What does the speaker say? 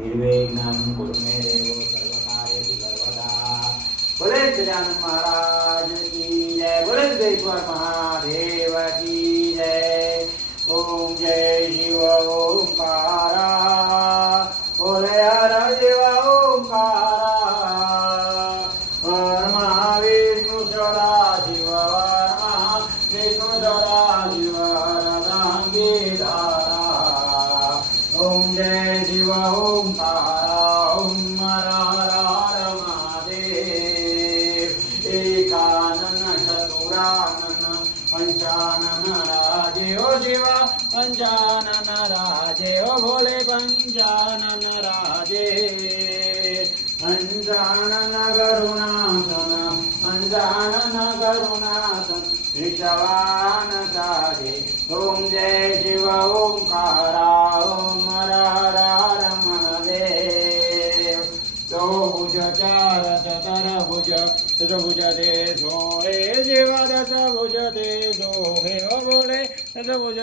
निर्विघ्नं कुरु मे देवो सर्वकार्येषु सर्वदा। बोले गजानन महाराज की जय। बोले सिद्धेश्वर महादेव की जय। ओम जय शिव ओंकारा। बोले हर शिव ओंकारा। वर्मा विष्णु सदा शिव वर्मा विष्णु सदा शिव हरदांगीधारा। ओम जय शिव ओंकारा। ओम हर हर हर महादेव। एकानन चतुरानन पंचानन राजे ओ शिवा पंचानन राजे ओ भोले पंचानन राजे। पंचानन करुणासन पंचानन करुणासन विश्वान साजे। ओम जय शिव ओंकारा। ओम हर हर हर महादेव। तो भुज चार चतुर्भुज दशभुज ते सोहे शिव दशभुज ते सोहे ओ भोले दशभुज।